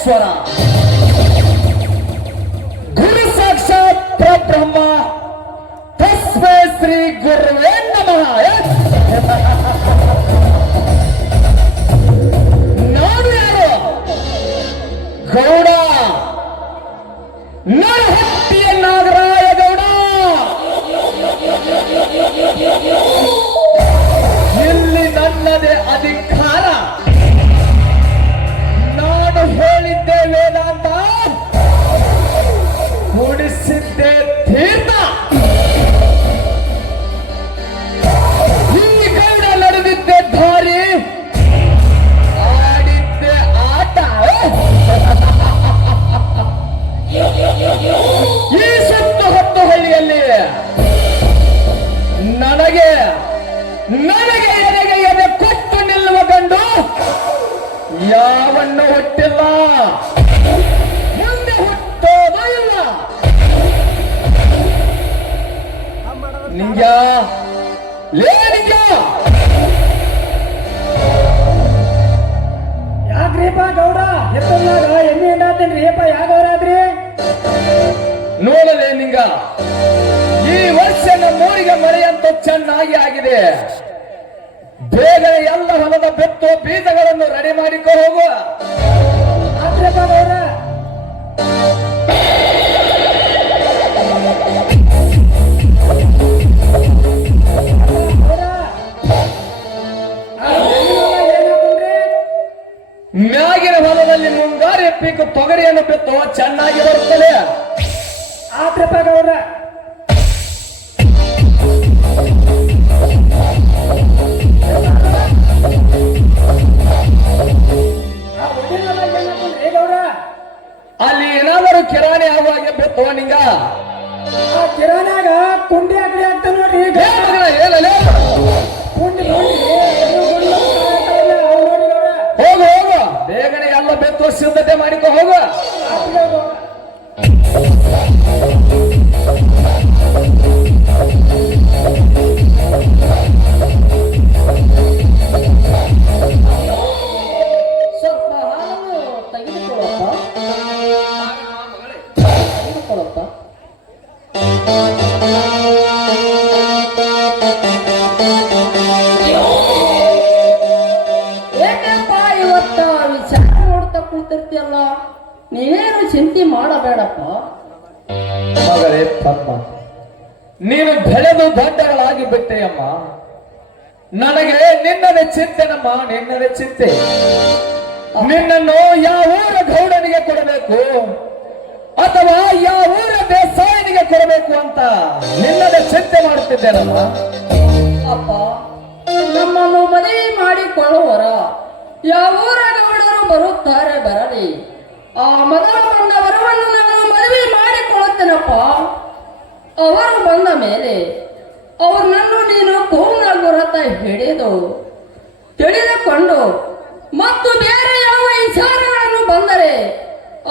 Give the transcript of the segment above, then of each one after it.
ಪರಮೇಶ್ವರ ಗುರು ಸಾಕ್ಷಾತ್ ಪರಬ್ರಹ್ಮ ತಸ್ಮೈ ಶ್ರೀ ಗುರುವೇ ನಮಃ. ನಾನು ಯಾರು? ಗೌಡ, ನರಹಟ್ಟಿಯ ನಾಗರಾಯ ಗೌಡ. ಇಲ್ಲಿ ನನ್ನದೇ ಅಧಿಕಾರ. ನಾನು ಹೇಳಿದ್ದೆ ವೇದಾಂತ, ಕುಡಿಸಿದ್ದೆ ತೀರ್ಥ. ಈ ಗೌಡ ನಡೆದಿದ್ದೆ ದಾರಿ, ಆಡಿದ್ದೆ ಆಟ. ಈ ಸುತ್ತು ಹತ್ತು ಹಳ್ಳಿಯಲ್ಲಿ ನನಗೆ ಎದೆ ಕೊಟ್ಟು ನಿಲ್ಲುವ ಗಂಡು ಯಾವನ್ನು ಹುಟ್ಟಿಲ್ಲ, ಮುಂದೆ ಹುಟ್ಟೋದು ಇಲ್ಲ. ನಿಂಗ ಯಾಕ್ರಿಪ್ಪ ಗೌಡ ಎತ್ತಲ್ಲಾಗ ಎಣ್ಣೆ ಎಂಡಾತೇನ್ರಿ ಅಪ್ಪ ಯಾಗವ್ರಾದ್ರಿ? ನೋಡಲೇ ನಿಂಗ, ಈ ವರ್ಷ ನಮ್ಮೂರಿಗೆ ಮಳೆಯಂತೂ ಚೆನ್ನಾಗಿ ಆಗಿದೆ. ಬೇಗನೆ ಎಲ್ಲ ಹೊಲದ ಬೆತ್ತು ಬೀಜಗಳನ್ನು ರೆಡಿ ಮಾಡಿಕೊ ಹೋಗುವ. ಆದ್ರಪ್ಪ ಗೌಡ ಮ್ಯಾಗಿನ ಹೊಲದಲ್ಲಿ ಮುಂಗಾರು ಪೀಕು ತೊಗರಿಯನ್ನು ಬಿತ್ತು ಚೆನ್ನಾಗಿ ಬರುತ್ತದೆ. ಆದ್ರಪ್ಪ ಗೌಡ ಅಲ್ಲಿ ಏನಾದರೂ ಕಿರಾಣಿ ಆಗುವಾಗ ಬಿತ್ತು ನಿಂಗ. ಆ ಕಿರಾಣಾಗ ಕುಂಡಿ ಅಗಡಿ ಆಗ್ತ ನೋಡ್ರಿ. ಕುಂಡಿ ಹೋಗು ಹೋಗು, ಬೇಗನೆ ಎಲ್ಲ ಬೆತ್ತು ಸಿದ್ಧತೆ ಮಾಡಿಕೊ ಹೋಗು. ಸ್ವಲ್ಪ ಹಾಲು ತೆಗೆದುಕೊಳ್ಳಪ್ಪ. ಏನಪ್ಪ ಇವತ್ತ ವಿಚಾರ ನೋಡ್ತಾ ಕುಳಿತಿರ್ತಿಯಲ್ಲ, ನೀವೇನು ಚಿಂತೆ ಮಾಡಬೇಡಪ್ಪ. ಮಗಳೇ ಪದ್ಮ, ನೀನು ಬೆಳೆದು ದೊಡ್ಡಗಳಾಗಿ ಬಿಟ್ಟೆಯಮ್ಮ. ನನಗೆ ನಿನ್ನದೇ ಚಿಂತೆನಮ್ಮ, ನಿನ್ನದೇ ಚಿಂತೆ. ನಿನ್ನನ್ನು ಯಾವ ಊರ ಗೌಡನಿಗೆ ಕೊಡಬೇಕು ಅಥವಾ ಯಾವ ಊರ ಬೇಸಾಯನಿಗೆ ಕೊಡಬೇಕು ಅಂತ ನಿನ್ನದೇ ಚಿಂತೆ ಮಾಡುತ್ತಿದ್ದೇನಮ್ಮ. ಅಪ್ಪ, ನಮ್ಮನ್ನು ಮದುವೆ ಮಾಡಿಕೊಳ್ಳುವರ ಯಾವ ಊರ ಗೌಡರು ಬರುತ್ತಾರೆ ಬರಲಿ, ಆ ಮೊದಲು ಬಂದ ವರವನ್ನು ನಾನು ಮದುವೆ ಮಾಡಿಕೊಳ್ಳುತ್ತೇನಪ್ಪ. ಅವರು ಬಂದ ಮೇಲೆ ಅವ್ರನ್ನನ್ನು ನೀನು ಕೋನ ಗುರತ ಹಿಡಿದು ತಿಳಿದುಕೊಂಡು ಮತ್ತು ಬೇರೆ ಯಾವ ವಿಚಾರಗಳನ್ನು ಬಂದರೆ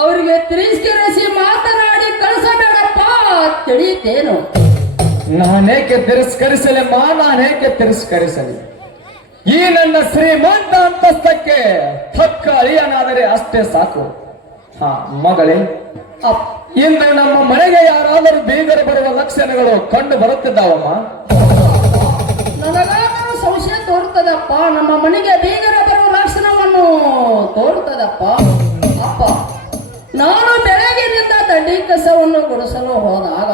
ಅವರಿಗೆ ತಿರಸ್ಕರಿಸಿ ಮಾತನಾಡಿ ಕಳಿಸಬೇಡಪ್ಪ, ತಿಳಿತೇನು? ನಾನೇಕೆ ತಿರಸ್ಕರಿಸಲಮ್ಮ, ನಾನೇಕೆ ತಿರಸ್ಕರಿಸಲಿ? ಈ ನನ್ನ ಶ್ರೀಮಂತ ಅಂತಸ್ತಕ್ಕೆ ತಕ್ಕ ಅಳಿಯನಾದರೆ ಅಷ್ಟೇ ಸಾಕು. ಹಾ ಮಗಳೇ, ಇಂದು ನಮ್ಮ ಮನೆಗೆ ಯಾರಾದರೂ ಬೀಗರು ಬರುವ ಲಕ್ಷಣಗಳು ಕಂಡು ಬರುತ್ತಿದ್ದಾವಮ್ಮ. ನನಗಾದರೂ ಸಂಶಯ ತೋರುತ್ತದಪ್ಪ, ನಮ್ಮ ಮನೆಗೆ ಬೀಗರ ಬರುವ ಲಕ್ಷಣವನ್ನು ತೋರುತ್ತದಪ್ಪ. ಅಪ್ಪ, ನಾನು ಬೆಳಗಿನಿಂದ ದಡ್ಡಿ ಕಸವನ್ನು ಗುಡಿಸಲು ಹೋದಾಗ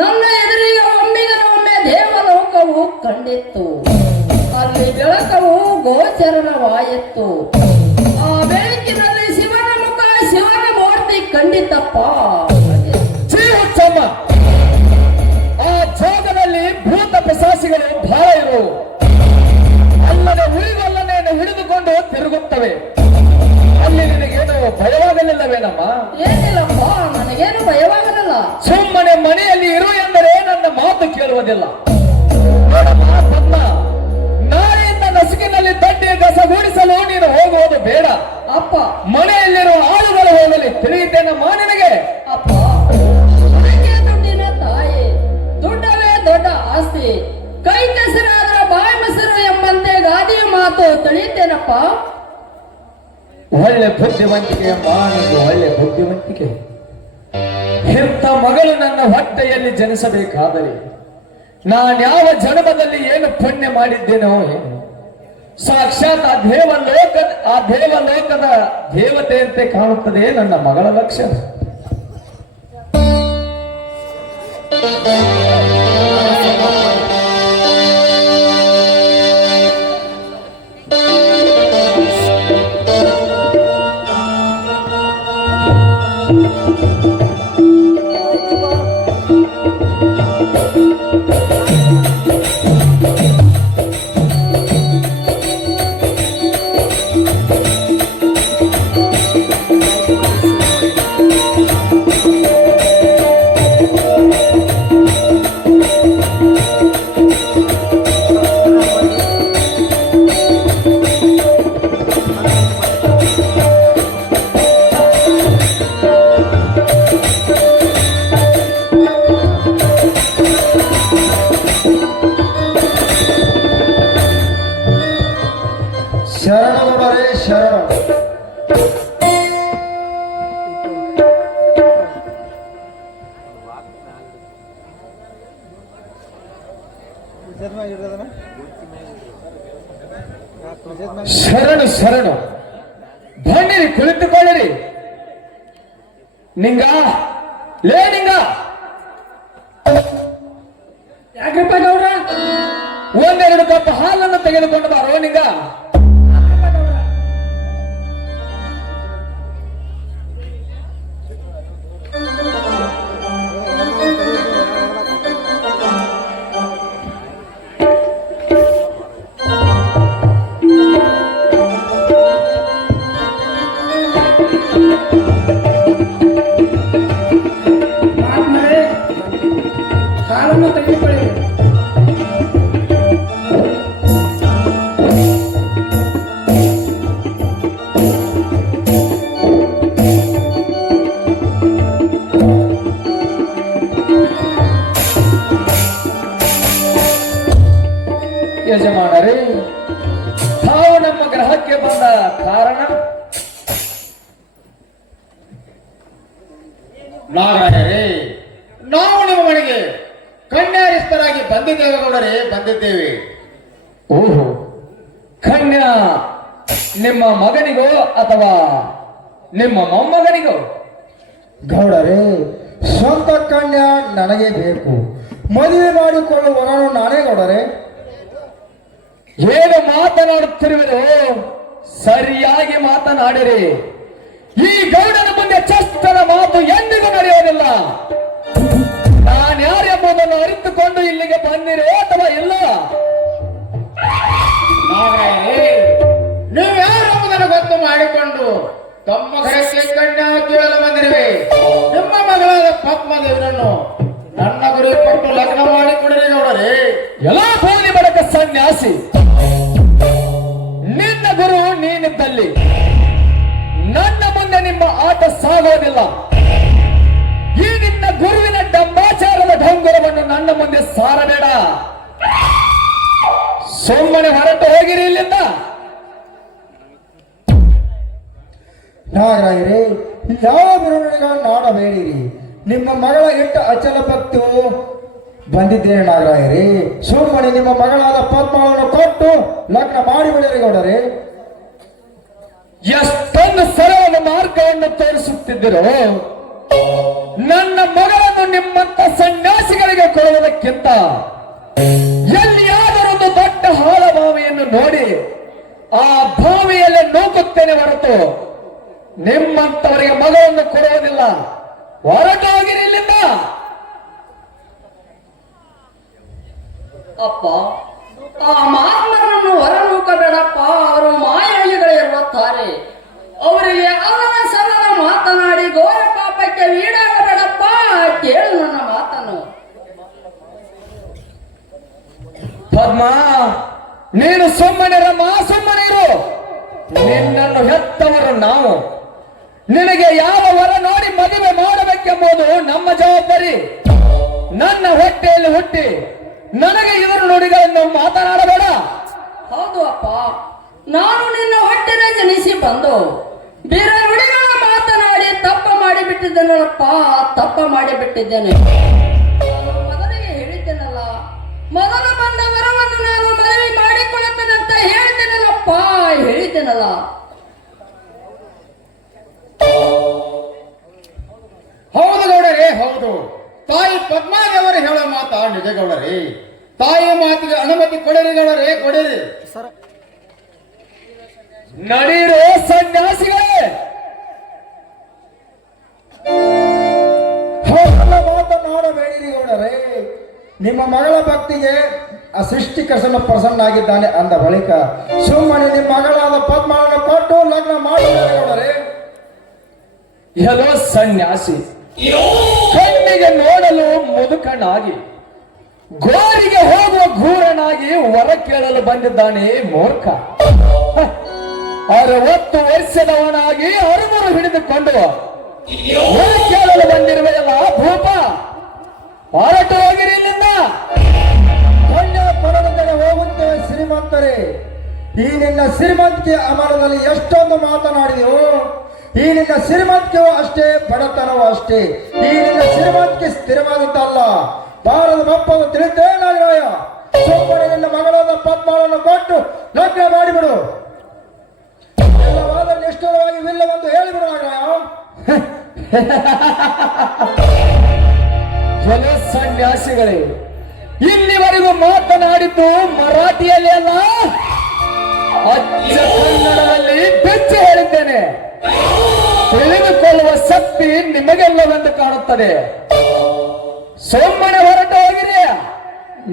ನನ್ನ ಎದುರಿಗೆ ಒಮ್ಮಿಗೆ ದೇವಲೋಕವು ಕಂಡಿತ್ತು. ಅಲ್ಲಿ ಬೆಳಕವು ಗೋಚರವಾಯಿತು. ಆ ಬೆಳಕಿನಲ್ಲಿ ಶಿವನ ಮುಖ, ಶಿವನ ಮೂರ್ತಿ ಕಂಡಿತಪ್ಪ. ಆ ಜಾಗದಲ್ಲಿ ಭೂತ ಪಿಶಾಚಿಗಳು ಬಹಳ ಇರುವು. ಅಲ್ಲದೆ ಉಳಿವಲ್ಲನೆಯನ್ನು ಹಿಡಿದುಕೊಂಡು ತಿರುಗುತ್ತವೆ. ಅಲ್ಲಿ ನಿನಗೇನು ಭಯವಾಗಲಿಲ್ಲವೇನಮ್ಮ? ಏನಿಲ್ಲಪ್ಪ, ನನಗೇನು ಭಯವಾಗಲಿಲ್ಲ. ಸುಮ್ಮನೆ ಮನೆಯಲ್ಲಿ ಇರು ಎಂದರೆ ನನ್ನ ಮಾತು ಕೇಳುವುದಿಲ್ಲ. ಪದ್ಮ, ನಾಳೆಯಿಂದ ನಸುಕಿನಲ್ಲಿ ದಡ್ಡಿ ಗಸಗೂಡಿಸಲು ನೀನು ಹೋಗುವುದು ಬೇಡ. ಅಪ್ಪ, ಮನೆಯಲ್ಲಿರುವ ಆಳುಗಳು ಹೋಗಲಿ, ತಿಳಿಯುತ್ತೇನಮ್ಮ ನಿನಗೆ? ಅಪ್ಪ, ದುಡ್ಡಿನ ತಾಯಿ, ದುಡ್ಡವೇ ದೊಡ್ಡ ಆಸ್ತಿ, ಕೈ ಕೆಸರಾದ್ರ ಬಾಯಿ ಮೊಸರು ಎಂಬಂತೆ ಗಾದಿಯ ಮಾತು ತಿಳಿಯುತ್ತೇನಪ್ಪ. ಒಳ್ಳೆ ಬುದ್ಧಿವಂತಿಕೆ ಅಮ್ಮ, ನಿಂದು ಒಳ್ಳೆ ಬುದ್ಧಿವಂತಿಕೆ. ಇಂಥ ಮಗಳು ನನ್ನ ಹೊಟ್ಟೆಯಲ್ಲಿ ಜನಿಸಬೇಕಾದರೆ ನಾನ್ಯಾವ ಜನ್ಮದಲ್ಲಿ ಏನು ಪುಣ್ಯ ಮಾಡಿದ್ದೇನೋ ಏನು. ಸಾಕ್ಷಾತ್ ಆ ದೇವಲೋಕದ ದೇವತೆಯಂತೆ ಕಾಣುತ್ತದೆ ನನ್ನ ಮಗಳ ಲಕ್ಷಣ. ಶರಣಗೌಡರೇ ಶರಣ. ಶರಣು ಶರಣು, ಬನ್ನಿರಿ ಕುಳಿತುಕೊಳ್ಳಿರಿ. ನಿಂಗ ಲೇ ನಿಂಗ, ಯಾಕ್ರಪ್ಪ ಗೌಡ್ರ? ಒಂದೆರಡು ಕಪ್ ಹಾಲನ್ನು ತೆಗೆದುಕೊಂಡು ಬಾರೋ ನಿಂಗ. ಮಹಾತ್ಮರೇ, ಹಾಲನ್ನು ತೆಗೆದುಕೊಳ್ಳಿ. ಯಜಮಾನರೇ, ತಾವು ನಮ್ಮ ಗ್ರಹಕ್ಕೆ ಬಂದ ಕಾರಣ? ನಾರಾಯಣರೇ, ನಾವು ನಿಮ್ಮ ಮನೆಗೆ ಕನ್ಯಾರಿಸ್ತರಾಗಿ ಬಂದಿದ್ದೇವೆ ಗೌಡರೇ, ಬಂದಿದ್ದೇವೆ. ಓಹೋ, ಕನ್ಯಾ ನಿಮ್ಮ ಮಗನಿಗೋ ಅಥವಾ ನಿಮ್ಮ ಮೊಮ್ಮಗನಿಗೋ? ಗೌಡರೇ, ಸ್ವಂತ ಕನ್ಯಾ ನನಗೆ ಬೇಕು. ಮದುವೆ ಮಾಡಿಕೊಳ್ಳುವ ವರನು ನಾನೇ ಗೌಡರೇ. ಏನು ಮಾತನಾಡುತ್ತಿರುವಿರೋ ಸರಿಯಾಗಿ ಮಾತನಾಡಿರಿ. ಈ ಗೌಡನ ಮುಂದೆ ಚಷ್ಟರ ಮಾತು ಎಂದಿಗೂ ನಡೆಯೋದಿಲ್ಲ. ನಾನ್ಯಾರೆಂಬುದನ್ನು ಅರಿತುಕೊಂಡು ಇಲ್ಲಿಗೆ ಬಂದಿರೋ ಅಥವಾ ಇಲ್ಲ? ನಾರಾಯಣರೇ, ನೀವು ಯಾರೆಂಬುದನ್ನು ಗೊತ್ತು ಮಾಡಿಕೊಂಡು ತಮ್ಮ ಘರಕ್ಕೆ ಕನ್ಯಾ ಕೇಳಲು ಬಂದಿರುವೆ. ನಿಮ್ಮ ಮಗಳಾದ ಪದ್ಮದೇವರನ್ನು ನನ್ನ ಗುರಿ ಕೊಟ್ಟು ಲಗ್ನ ಮಾಡಿಕೊಡಿರಿ ಗೌಡರೇ. ಎಲ್ಲ ಬೋಲಿ ಬಡಕ ಸನ್ಯಾಸಿ, ನಿನ್ನ ಗುರು ನೀನಿದ್ದಲ್ಲಿ ನನ್ನ ಮುಂದೆ ನಿಮ್ಮ ಆಟ ಸಾಗೋದಿಲ್ಲ. ಈ ನಿನ್ನ ಗುರುವಿನ ಡಂಬಾಚಾರದ ಡಂಗುರವನ್ನು ನನ್ನ ಮುಂದೆ ಸಾರಬೇಡ. ಸುಮ್ಮನೆ ಹೊರಟು ಹೋಗಿರಿ ಇಲ್ಲಿಂದ. ನಾರಾಯರೇ, ಯಾವ ಬಿರುನುಡಿಗಳನ್ನು ನಾಡಬೇಡಿರಿ. ನಿಮ್ಮ ಮಗಳ ಎಷ್ಟು ಅಚಲ ಭಕ್ತಿಯು ಬಂದಿದ್ದೇನೆ ನಾರಾಯರೇ. ಸುಮ್ಮನೆ ನಿಮ್ಮ ಮಗಳಾದ ಪದ್ಮವನ್ನು ಕೊಟ್ಟು ಲಗ್ನ ಮಾಡಿಬಿಡಿರಿ ಗೌಡರೇ. ಎಷ್ಟೊಂದು ಸರಳ ಮಾರ್ಗವನ್ನು ತೋರಿಸುತ್ತಿದ್ದರು. ನನ್ನ ಮಗಳನ್ನು ನಿಮ್ಮಂತ ಸನ್ಯಾಸಿಗಳಿಗೆ ಕೊಡುವುದಕ್ಕಿಂತ ಎಲ್ಲಿಯಾದರೂ ಒಂದು ದೊಡ್ಡ ಹಾಳ ಬಾವಿಯನ್ನು ನೋಡಿ ಆ ಬಾವಿಯಲ್ಲೇ ನೂಕುತ್ತೇನೆ ಹೊರತು ನಿಮ್ಮಂತವರಿಗೆ ಮಗಳನ್ನು ಕೊಡುವುದಿಲ್ಲ. ಹೊರಟು ಹೋಗಿರಿ ಇಲ್ಲಿಂದ. ಅಪ್ಪ, ಆ ಮಾತ್ಮರನ್ನು ಹೊರನೂಕಬೇಡಪ್ಪ. ಅವರು ಮಾಯಾಳಿಗಳಿರುತ್ತಾರೆ. ಅವರಿಗೆ ಅವನ ಸಲನ ಮಾತನಾಡಿ ಘೋರ ಪಾಪಕ್ಕೆ ಈಡಾಗಬೇಡಪ್ಪ. ಕೇಳು ನನ್ನ ಮಾತನ್ನು. ಪದ್ಮ, ನೀನು ಸುಮ್ಮನಿರಮ್ಮ, ಸುಮ್ಮನಿರು. ನಿನ್ನನ್ನು ಹೆತ್ತವರು ನಾವು. ನಿನಗೆ ಯಾವ ವರ ನೋಡಿ ಮದುವೆ ಮಾಡಬೇಕೆಂಬುದು ನಮ್ಮ ಜವಾಬ್ದಾರಿ. ನನ್ನ ಹೊಟ್ಟೆಯಲ್ಲಿ ಹುಟ್ಟಿ ನನಗೆ ಇದರ ನುಡಿಗಳನ್ನು ಮಾತನಾಡಬೇಡ. ಹೌದು ಅಪ್ಪ, ನಾನು ನಿನ್ನ ಹೊಟ್ಟೆನ ಜನಿಸಿ ಬಂದು ಬಿರುನುಡಿಗಳ ಮಾತನಾಡಿ ತಪ್ಪ ಮಾಡಿಬಿಟ್ಟಿದ್ದೇನಲ್ಲಪ್ಪ, ತಪ್ಪ ಮಾಡಿಬಿಟ್ಟಿದ್ದೇನೆ. ಮೊದಲಿಗೆ ಹೇಳಿದ್ದೇನಲ್ಲ, ಮೊದಲು ಬಂದ ವರವನ್ನು ನಾನು ಮನವಿ ಮಾಡಿಕೊಳ್ಳುತ್ತೇನೆ ಅಂತ ಹೇಳಿದ್ದೇನಲ್ಲಪ್ಪ, ಹೇಳಿದ್ದೇನಲ್ಲ. ಹೌದು ಗೌಡರೇ, ಹೌದು. ತಾಯಿ ಪದ್ಮಾದೇವರು ಹೇಳೋ ಮಾತಾ ನಿಜ ಗೌಡರೇ. ತಾಯಿಯ ಮಾತಿಗೆ ಅನುಮತಿ ಕೊಡಿರಿ ಗೌಡರೇ, ಕೊಡಿರಿ. ನಡೀರೋ ಸನ್ಯಾಸಿಗಳೇ. ಹೌದಲ್ಲ ಮಾತನಾಡಬೇಡಿರಿ ಗೌಡರೇ. ನಿಮ್ಮ ಮಗಳ ಭಕ್ತಿಗೆ ಆ ಸೃಷ್ಟಿಕರ್ತನು ಪ್ರಸನ್ನಾಗಿದ್ದಾನೆ ಅಂದ ಬಳಿಕ ಸುಮ್ಮನೆ ನಿಮ್ಮ ಮಗಳಾದ ಪದ್ಮವನ್ನು ಕೊಟ್ಟು ಲಗ್ನ ಮಾಡಿದ್ದಾರೆ ಗೌಡರೇ. ಎಲ್ಲೋ ಸನ್ಯಾಸಿ, ಕಣ್ಣಿಗೆ ನೋಡಲು ಮುದುಕನಾಗಿ ಗೋರಿಗೆ ಹೋಗುವ ಘೂರನಾಗಿ ವರ ಕೇಳಲು ಬಂದಿದ್ದಾನೆ ಮೂರ್ಖ. 60 ವರ್ಷದವನಾಗಿ ಅರುಮರು ಹಿಡಿದುಕೊಂಡು ವರ ಕೇಳಲು ಬಂದಿರುವೆಯಲ್ಲ ಭೂಪ, ಹೊರಟು ಹೋಗಿರಿ ಇಲ್ಲಿಂದ. ಕನ್ಯ ಪರದಂತೆ ಹೋಗುತ್ತೇವೆ ಶ್ರೀಮಂತರೇ. ಈ ನಿನ್ನ ಶ್ರೀಮಂತಿಕೆ ಅಮರದಲ್ಲಿ ಎಷ್ಟೊಂದು ಮಾತನಾಡಿದೆವು. ಈ ನಿನ್ನ ಶ್ರೀಮಂತಿಕೆಯು ಅಷ್ಟೇ, ಬಡತನವೂ ಅಷ್ಟೇ. ಈ ನಿನ್ನ ಶ್ರೀಮಂತಿಕೆ ಸ್ಥಿರವಾದದ್ದಲ್ಲ, ಬಾರದ ಮಪ್ಪದ ತಿಳಿತೇ ನಾಗರಾಯ. ಸುಮ್ಮನೆ ನಿನ್ನ ಮಗಳಾದ ಪದ್ಮವನ್ನು ಕೊಟ್ಟು ಲಗ್ನ ಮಾಡಿಬಿಡು. ಎಲ್ಲವಾದ ನಿಷ್ಠುರವಾಗಿ ವಿಲ್ಲವೆಂದು ಹೇಳಿಬಿಡು ನಾಗರಾಯ. ಎಲೆ ಸನ್ಯಾಸಿಗಳೇ, ಇಲ್ಲಿವರೆಗೂ ಮಾತನಾಡಿದ್ದು ಮರಾಠಿಯಲ್ಲಿ ಅಲ್ಲ, ಅಚ್ಚ ಕನ್ನಡದಲ್ಲಿ ಬೆಚ್ಚಿ ಹೇಳಿದ್ದೇನೆ. ತಿಳಿದುಕೊಳ್ಳುವ ಶಕ್ತಿ ನಿಮಗೆಲ್ಲವೆಂದು ಕಾಣುತ್ತದೆ. ಸೋಮನೆ ಹೊರಟು ಹೋಗಿರಿ.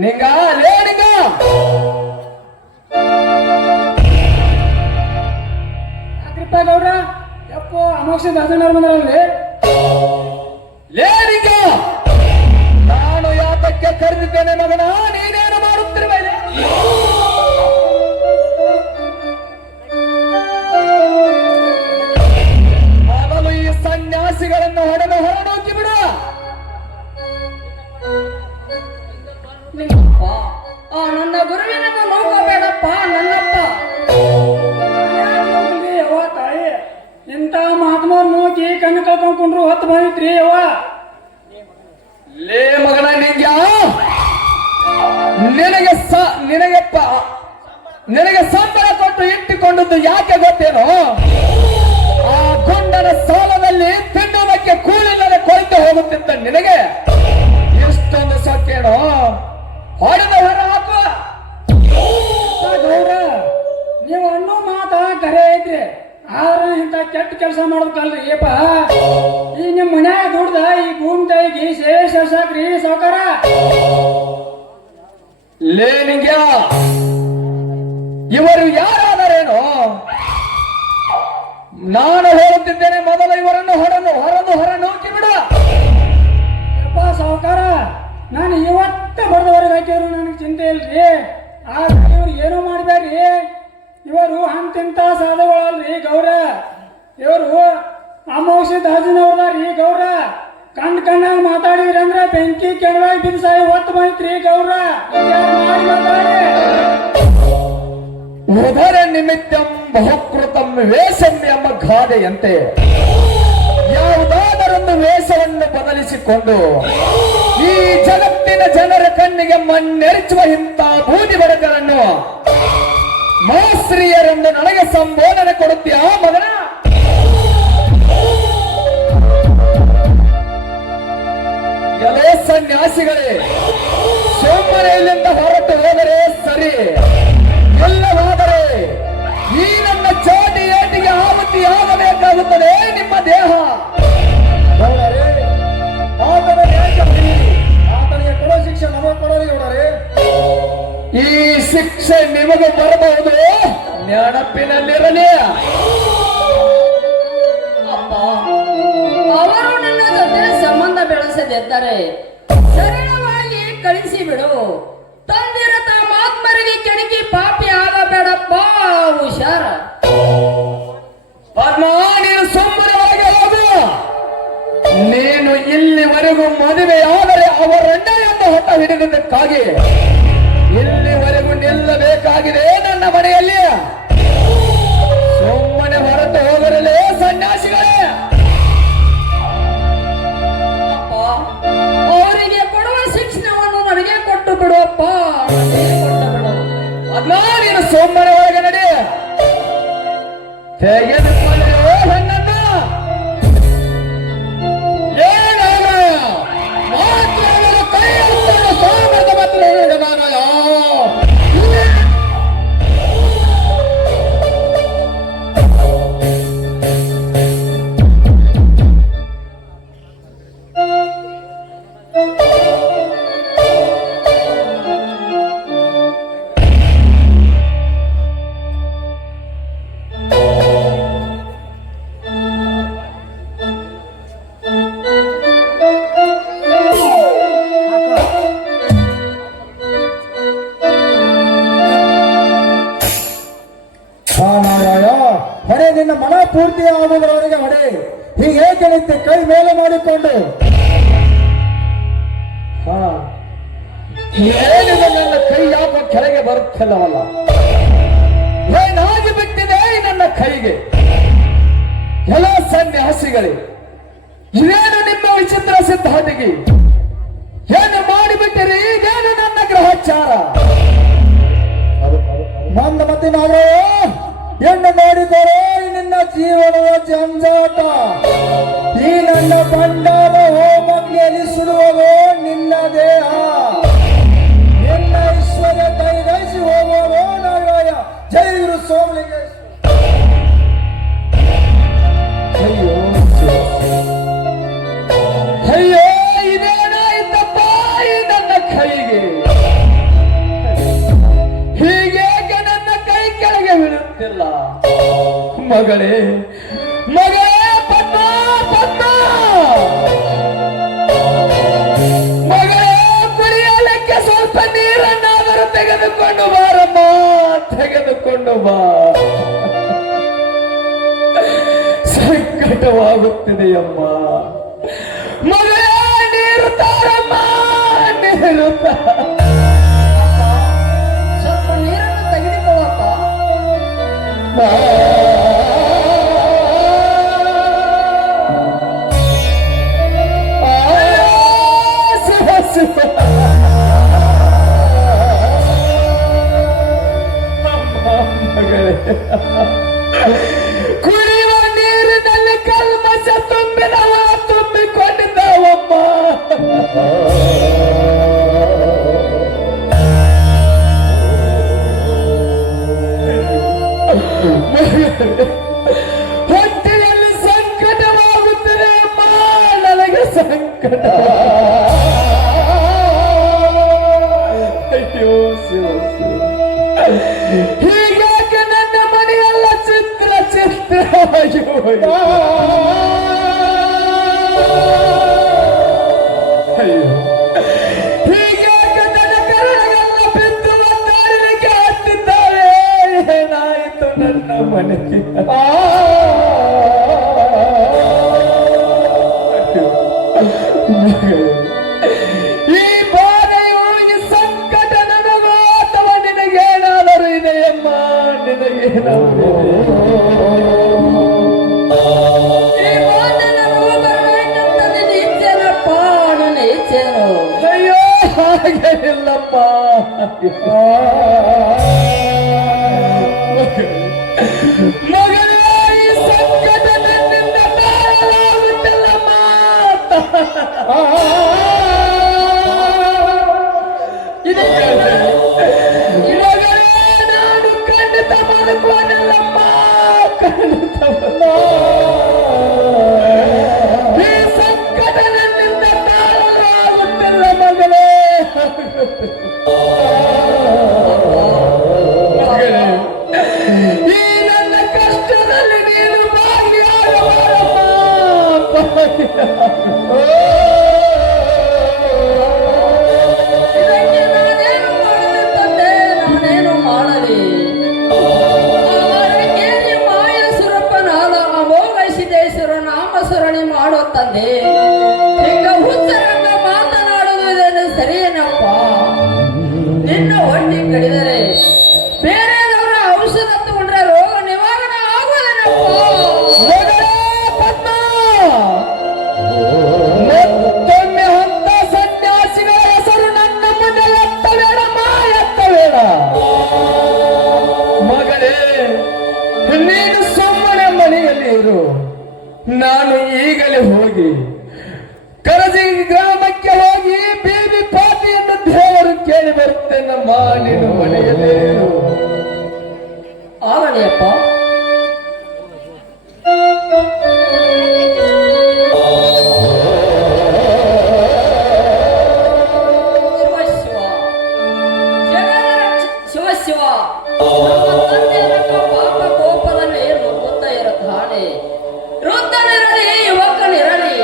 ನಿಂಗ ಲೇ ನಿಂಗ ಗೌಡ್ರ ಯಪ್ಪ ಅಮೋಕ್ಷ ದಾಸನವ್ರು ಬಂದ್ರಲ್ಲಿ. ಲೇ ನಿಂಗ, ನಾನು ಯಾತಕ್ಕೆ ಕರೆದಿದ್ದೇನೆ ಮಗನ, ನೀನೇನು ಮಾಡುತ್ತಿರುವೆ? ಮೊದಲು ಈ ಸನ್ಯಾಸಿಗಳನ್ನು ಹೊರಡೋಕಿ ಬಿಡ. ನಿಮ್ಮಪ್ಪ ನನ್ನ ಗುರುವಿನದು ನೋಡಬೇಡಪ್ಪ, ನನ್ನಪ್ಪ. ಯವ್ವ ತಾಯಿ, ಇಂಥ ಮಹಾತ್ಮವ್ರು ನೋಕಿ ಕಣ್ಣು ಕಳ್ಕೊಂಡ್ರು ಹೊತ್ತು ಬಂದಿತ್ರಿ ಯವ್ವ. ಲೇ ಮಗನ, ನಿನಗೆ ಸಂಬಳ ಕೊಟ್ಟು ಇಟ್ಟುಕೊಂಡದ್ದು ಯಾಕೆ ಗೊತ್ತೇನೋ? ಆ ಗುಂಡನ ಸಾಲದಲ್ಲಿ ತಿನ್ನುವುದಕ್ಕೆ ಕೂಲಿಲ್ಲದೆ ಕೊಳೆತು ಹೋಗುತ್ತಿದ್ದ ನಿನಗೆ ಎಷ್ಟೊಂದು ಸೊಕ್ಕೇನೋ? ಹೊಡೆದ ಹೊರ ಹಾಕುವ. ಗೌಡ್ರ, ನೀವು ಅನ್ನೋ ಮಾತ ಕರೆ ಐತ್ರಿ, ಆದ್ರೆ ಇಂಥ ಕೆಟ್ಟ ಕೆಲಸ ಮಾಡ್ಬೇಕಲ್ರಿ ಏಪ. ಈ ನಿಮ್ಮ ಮನ್ಯಾಗ ದುಡ್ದ ಈ ಭೂಮಿ ತಾಯಿಗೆ ಸೇವೆ ಸಲ್ಸಾಕ್ರಿ ಸಾವ್ಕಾರ. ಲೇ ನಿಂಗ್ಯ, ಇವರು ಯಾರಾದರೇನು? ನಾನು ಹೇಳುತ್ತಿದ್ದೇನೆ, ಮೊದಲು ಇವರನ್ನು ಹೊರ ನೂಕಿ ಬಿಡ. ಯಪ್ಪ ಸಾವ್ಕಾರ, ನಾನು ಇವತ್ತ ಬಡದವರೆಗೆ ಹಾಕಿದ್ರು ನನಗೆ ಚಿಂತೆ ಇಲ್ರಿ. ಆದ್ರೆ ಇವ್ರು ಏನೋ ಮಾಡ್ಬೇಡ್ರಿ. ಇವರು ಅಂತಿಂತ ಸಾಧುಗಳಲ್ರಿ ಗೌರ. ಇವರು ಅಮೋಕ್ಷ ದಾಸಿನವ್ರದಾರ್ರಿ ಗೌರ. ಕಣ್ಣಾಗ ಮಾತಾಡಿದ್ರಿ ಅಂದ್ರೆ ಬೆಂಕಿ ಕೆಡವಾಗಿ ಬಿನ್ಸಾಯಿ ಹೊತ್ತು ಬಂತ್ರಿ ಗೌರ. ಮಾಡಿ ಮಾತಾಡಿ. ಉದರ ನಿಮಿತ್ತಂ ಬಹುಕೃತಂ ವೇಷಂ ಎಂಬ ಗಾದೆಯಂತೆ ಯಾವುದಾದರೊಂದು ವೇಷವನ್ನು ಬದಲಿಸಿಕೊಂಡು ಈ ಜಗತ್ತಿನ ಜನರ ಕಣ್ಣಿಗೆ ಮಣ್ಣೆರಚುವ ಇಂಥ ಬೂದಿ ಬಡಕರನ್ನು ಮಹಶ್ರೀಯರೆಂದು ನನಗೆ ಸಂಬೋಧನೆ ಕೊಡುತ್ತೀಯಾ ಮಗನ? ಎಲೆ ಸನ್ಯಾಸಿಗಳೇ, ಸೋಮವಾರ ಇಲ್ಲಿಂದ ಹೊರಟು ಹೋದರೆ ಸರಿ, ಎಲ್ಲವಾದರೆ ಈ ನನ್ನ ಚಾಟಿ ಏಟಿಗೆ ಆವತ್ತಿಯಾಗಬೇಕಾಗುತ್ತದೆ ನಿಮ್ಮ ದೇಹ. ಗೌಡರೇ, ಆತನ ನ್ಯಾಯ ಬಿಡಿರಿ. ಆತನಿಗೆ ಕೊಡೋ ಶಿಕ್ಷೆ ನಮಗೆ ಕೊಡೋರಿ ಗೌಡರೇ. ಈ ಶಿಕ್ಷೆ ನಿಮಗೆ ಬರಬಹುದು, ನೆನಪಿನಲ್ಲಿರಲಿ. ಅಪ್ಪ, ಅವರು ನನ್ನ ಜೊತೆ ಸಂಬಂಧ ಬೆಳೆಸದಿದ್ದರೆ ಸರಳವಾಗಿ ಕಳಿಸಿ ಬಿಡು. ತಂದಿರ ತಮ್ಮಾತ್ಮರಿಗೆ ಕೆಣಕಿ ಪಾಪಿ ಆಗಬೇಡಪ್ಪ, ಹುಷಾರ. ಪದ್ಮ, ನೀನು ಸುಮ್ಮನೆ ಹೋಗು. ನೀನು ಇಲ್ಲಿವರೆಗೂ ಮದುವೆಯಾದರೆ ಅವರಣ್ಣೆಯನ್ನು ಹೊತ್ತ ಹಿಡಿದಕ್ಕಾಗಿ ಇಲ್ಲಿವರೆಗೂ ನಿಲ್ಲಬೇಕಾಗಿದೆ ನನ್ನ ಮನೆಯಲ್ಲಿ. ಸುಮ್ಮನೆ ಹೊರಟು ಹೋಗರಲೇ ತೆಗೆದುಕೊಳ್ಳೋ ಹೆಣ್ಣನ್ನ. ಏನಾಗಲ್ಲ ಮಾತ್ರ ಕೈ ಹಿಡ್ಕೊಂಡು ಸಾಮರ್ಥ್ಯ ಮಾತ್ರ ಹೇಳಿದನಾರಯ್ಯ. ನಾರಾಯ ಹೊಡೆ, ನಿನ್ನ ಮನ ಪೂರ್ತಿ ಆಗುವುದರವರೆಗೆ ಹೊಡೆ. ಹೀಗೆ ನಿಂತೆ ಕೈ ಮೇಲೆ ಮಾಡಿಕೊಂಡು ಏನಿದೆ ನನ್ನ ಕೈ ಯಾಕೋ ಕೆಳಗೆ ಬರುತ್ತಿಲ್ಲವಲ್ಲ? ಏನಾಗಿ ಬಿಟ್ಟಿದೆ ನನ್ನ ಕೈಗೆ? ಎಲ್ಲ ಸನ್ಯಾಸಿಗಳೇ, ಇದೇನು ನಿಮ್ಮ ವಿಚಿತ್ರ ಸಿದ್ಧಾಂತಿಗೆ? ಏನು ಮಾಡಿಬಿಟ್ಟಿರಿ? ಇದೇನು ನನ್ನ ಗ್ರಹಚಾರ? ಮಂದ ಮತ್ತೆ ನಾರಾಯ, ಹೆಣ್ಣು ನೋಡಿದರೆ ನಿನ್ನ ಜೀವನದ ಜಂಜಾಟ. ಈ ನನ್ನ ಬಂಡಾರ ಹೋಮಕ್ಕೆ ಸುಡುವುದು ನಿನ್ನ ದೇಹ. ನಿನ್ನ ಐಶ್ವರ್ಯ ಕೈಗೈಸಿ ಹೋಗುವುದು ನಾರಾಯ. ಜೈ ಗುರು ಸೋಮಲಿಂಗೇಶ್ವರ. ಅಯ್ಯೋ ಅಯ್ಯೋ, ಇದೇನಾಯ್ತಪ್ಪ ಈ ನನ್ನ ಕೈಗೆ? ಹೀಗೇಕೆ ನನ್ನ ಕೈ ಕೆಳಗೆ ಬೀಳುತ್ತಿಲ್ಲ? ಮಗಳೇ ಮಗಳೇ, ಪದ್ಮ ಪದ್ಮ ಮಗಳೇ, ಕುಡಿಯಲಿಕ್ಕೆ ಸ್ವಲ್ಪ ನೀರನ್ನಾದರೂ ತೆಗೆದುಕೊಂಡು ಬಾರಮ್ಮ, ತೆಗೆದುಕೊಂಡು ಬಾ. ಸಂಕಟವಾಗುತ್ತಿದೆಯಮ್ಮ. ಮಗಳೇ, ನೀರು ತಾರಮ್ಮ, ನೀರು ಸ್ವಲ್ಪ ನೀರನ್ನು ತೆಗೆದುಕೊಳ್ಳಪ್ಪ. ಮಗಳೇ, ಕುಡಿಯುವ ನೀರಿನಲ್ಲಿ ಕಲ್ಮಶ ತುಂಬಿದವ ತುಂಬಿಕೊಂಡಿದ್ದಾವಮ್ಮ. ಹೊಟ್ಟೆಯಲ್ಲಿ ಸಂಕಟವಾಗುತ್ತದೆ ಅಮ್ಮ, ನನಗೆ ಸಂಕಟ. ಅಯ್ಯೋ ಶಿವ ಶಿವ, ಹೀಗಾಗಿ ನನ್ನ ಮನೆಯೆಲ್ಲ ಚಿತ್ರ ಚಿತ್ರ. ಅಯ್ಯೋ ಅಯ್ಯೋ, ಹೀಗಾಗಿ ನನ್ನ ಕರಳೆಲ್ಲ ಬಿದ್ದು ಒಂದಾರಿಗೆ ಹತ್ತಿದ್ದಾವೆ. ಏನಾಯಿತು ನನ್ನ ಮನೆಗೆ? ಈ ಬಾಧೆಯು, ಈ ಸಂಕಟ ನನಗೋ ಅಥವಾ ನಿನಗೇನಾದರೂ ಇದೆಯಮ್ಮ? ನಿನಗೇನಾದರೂ ಈ ಬಾಧೆ ನನಗೂ ಬರಬೇಕಂತ ನಿನ್ನ ಇಚ್ಛೆನಪ್ಪ, ನನ್ನ ಇಚ್ಛೆನು. ಅಯ್ಯೋ ಹಾಗೆ ಇಲ್ಲಪ್ಪ. ಮಗಳೇ, ಈ ಸಂಕಟ ನನ್ನಿಂದ ತಾಳಲಾಗುತ್ತಿಲ್ಲಮ್ಮ. ಮಗಳೇ, ನಾನು ಖಂಡಿತ ಮಾಡ್ಕೊಳ್ಳಲ್ಲಮ್ಮ, ಖಂಡಿತ. ಈ ಸಂಕಟ ನನ್ನಿಂದ ತಾಳಲಾಗುತ್ತಿಲ್ಲ ಮಗಳೇ. ಮಗಳೇ, ಈ ನನ್ನ ಕಷ್ಟದಲ್ಲಿ ನೀನು ಭಾಗಿಯಾಗಬಾರಮ್ಮ. ಇದಕ್ಕೆ ನಾನೇನು ಮಾಡಲಿ ತಂದೆ, ನಾನೇನು ಮಾಡಲಿ? ಅವರಿಗೆ ಮಾಯ ಸುರಪ್ಪನಾದ ಅಮೋಘಸಿದ್ದೇಶ್ವರ ನಾಮ ಸ್ಮರಣೆ ಮಾಡೋ ತಂದೆ. ಈಗ ಹುಚ್ಚರಂಗ ಮಾತನಾಡುವುದೇನು ಸರಿಯೇನಪ್ಪ? ನಿನ್ನ ಹೊಟ್ಟೆ ಕಡಿದರೆ ಬೇರೆದವರ ಔಷಧ ತಗೊಂಡ್ರೆ ರೋಗ ನಿವಾರಣೆ ಆಗುವುದೇನಪ್ಪ? ಮಗಳೇ ಪದ್ಮ, ಮತ್ತೊಮ್ಮೆ ಅಂತ ಸನ್ಯಾಸಿಗಳ ಹೆಸರು ನನ್ನ ಮುಂದೆ ಎತ್ತಬೇಡಮ್ಮ, ಎತ್ತಬೇಡ. ಮಗಳೇ, ನೀನು ಸುಮ್ಮನೆ ನಾನು ಈಗಲೇ ಹೋಗಿ ಕರಜಿ ಗ್ರಾಮಕ್ಕೆ ಹೋಗಿ ಬೀಬಿ ಪಾತಿಯನ್ನು ದೇವರು ಕೇಳಿ ಬರುತ್ತೇನಮ್ಮ ನೀನು ಮನೆಯಲ್ಲೇ ಇರು. ಆಗಲಿಯಪ್ಪ. ಶಿವ ಶಿವ ಶಿವ ಶಿವ ನಮ್ಮ ತಂದೆಯರನ್ನು ಪಾಪ ಕೋಪದಲ್ಲಿ ನುಗ್ಗುತ್ತಾ ಇರುತ್ತಾನೆ. ವೃದ್ಧನಿರಲಿ ಯುವಕನಿರಲಿ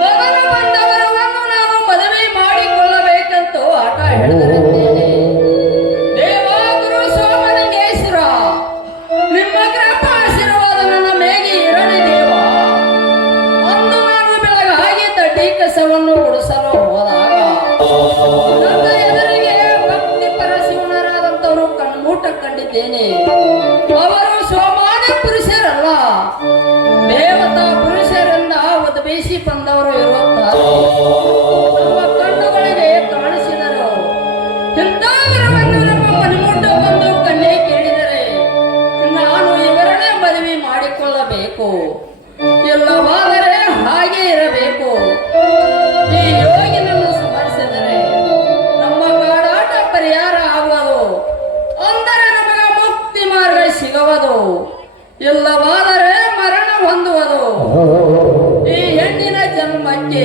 ಮಗನ ಬಂದವರನ್ನು ನಾನು ಮದುವೆ ಮಾಡಿಕೊಳ್ಳಬೇಕಂತೂ ಆಟ ಹಿಡಿದಿರುತ್ತೇನೆ. ದೇವ ಗುರು ಸೋಮಲಿಂಗೇಶ್ವರ ನಿಮ್ಮ ಕೃಪಾ ಆಶೀರ್ವಾದ ನನ್ನ ಮೇಗೆ ಇರಲಿ ದೇವ. ಅಂದು ನಾನು ಬೆಳಗಾಗಿ ತಡ್ಡಿ ಕಸವನ್ನು ಉಡಿಸಲು ಹೋದಾಗ ನನ್ನ ಎದುರಿಗೆ ಭಕ್ತಿ ಪರಶಿವನರಾದಂತವರು ಕಣ್ಮೂಟ ಕಂಡಿದ್ದೇನೆ. ಅವರು ಸೋಮಾನ ಪುರುಷರಲ್ಲ, ದೇವತಾ ಪುರುಷರಿಂದ ಉದ್ವೇಷಿ ಬಂದವರು ಇರುತ್ತಾರೆ. ನಮ್ಮ ಕಣ್ಣುಗಳಿಗೆ ಕಾಣಿಸಿದರು. ಇಂಥವರನ್ನು ನಮ್ಮ ಮನೆಮುಟ್ಟ ಬಂದು ಕಣ್ಣೇ ಕೇಳಿದರೆ ನಾನು ಇವರನ್ನೇ ಮದುವೆ ಮಾಡಿಕೊಳ್ಳಬೇಕು, ಇಲ್ಲವಾದರೆ ಹಾಗೆ ಇರಬೇಕು. ಈ ಯೋಗಿನನ್ನು ಸ್ಮರಿಸಿದರೆ ನಮ್ಮ ಕಾಡಾಟ ಪರಿಹಾರ ಆಗುವುದು, ಅಂದರೆ ನಮಗ ಮುಕ್ತಿ ಮಾರ್ಗ ಸಿಗುವುದು, ಇಲ್ಲವಾದರೆ ಮರಣ ಹೊಂದುವುದು. ಈ ಹೆಣ್ಣಿನ ಜನ್ಮಕ್ಕೆ